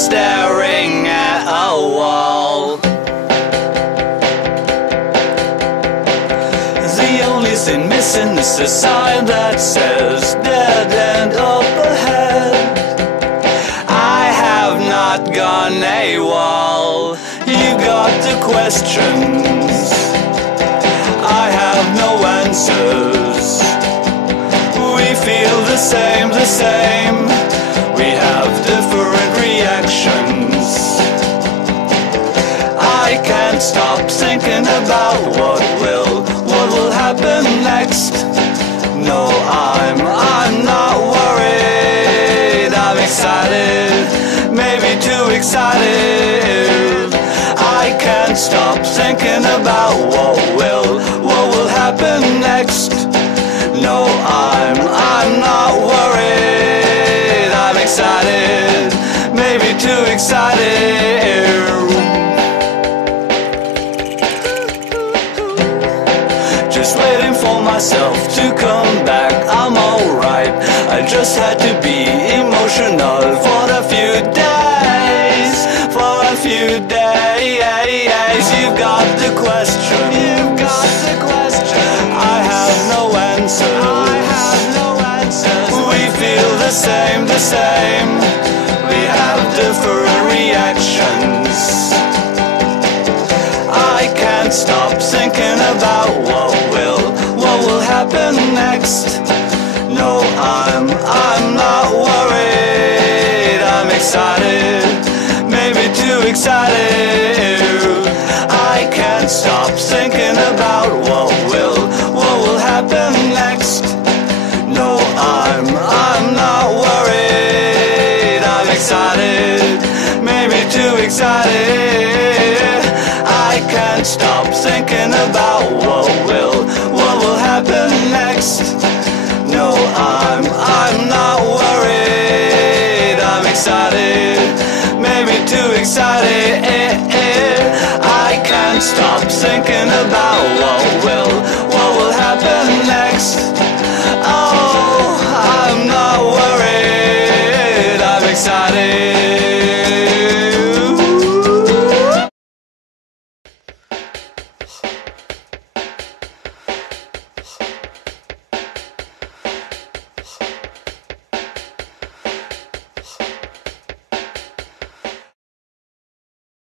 staring at a wall. The only thing missing is a sign that says dead end up ahead. I have not gone AWOL. You got the questions, I have no answers. We feel the same, we have different reactions. I can't stop thinking about what will happen next. No, I'm not worried, I'm excited, maybe too excited. I can't stop thinking about what will happen next. No, I'm not worried, I'm excited, maybe too excited. Just waiting for myself to come back, I'm alright. I just had to be emotional for a few days, for a few days. You've got the question, I have no answers. We feel the same, we have different reactions. I can't stop thinking about what will happen next. No, I'm not worried, I'm excited, maybe too excited. I can't stop thinking about what will happen next. No, I'm not worried, I'm excited, maybe too excited. I can't stop thinking about what will happen next. No, I'm not worried, I'm excited, maybe too excited. I can't stop thinking about